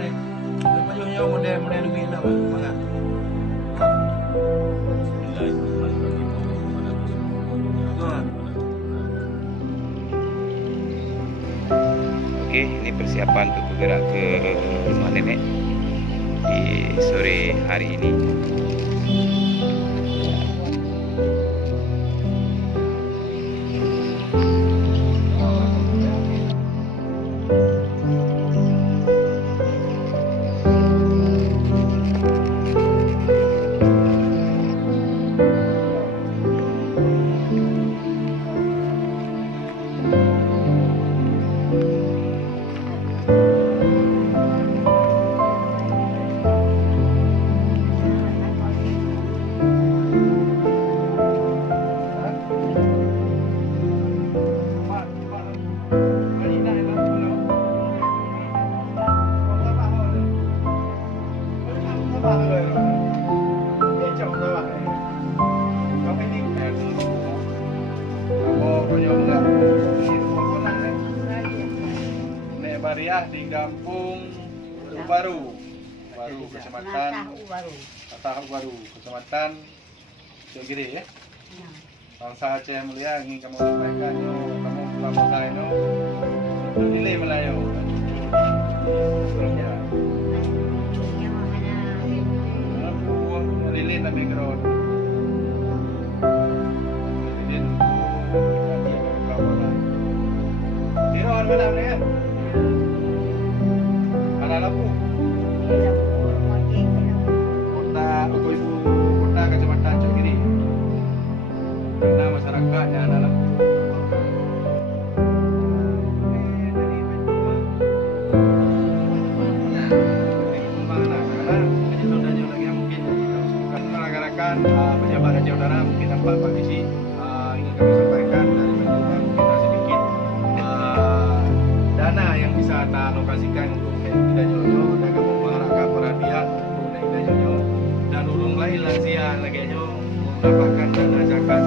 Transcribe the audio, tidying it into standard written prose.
ni. Lepas tu model duit dah banyak. Okey, ini persiapan untuk bergerak ke rumah nenek di sore hari ini. Bariah di Kampung Baru, Kecamatan Tahu Baru, Kecamatan Jogiri ya. Bangsa Aceh yang mulia ingin kamu sampaikan kamu bangsa itu nilai Melayu. Ya. Lilin tapi kerot. Lilin dia berkawanan. Tiron mana ni kan? Ada lampu. Kota ibu kota Kecamatan Jogiri. Karena masyarakatnya ada lampu. Pejabat Raja Udara mungkin nampak Pak Desi ingin kami sampaikan dari Menkumham kita sedikit dana yang bisa kita alokasikan untuk Naik Jojo dan kamu mengharapkan perhatian untuk Naik Jojo dan urung lain lansia lagi mendapatkan dana zakat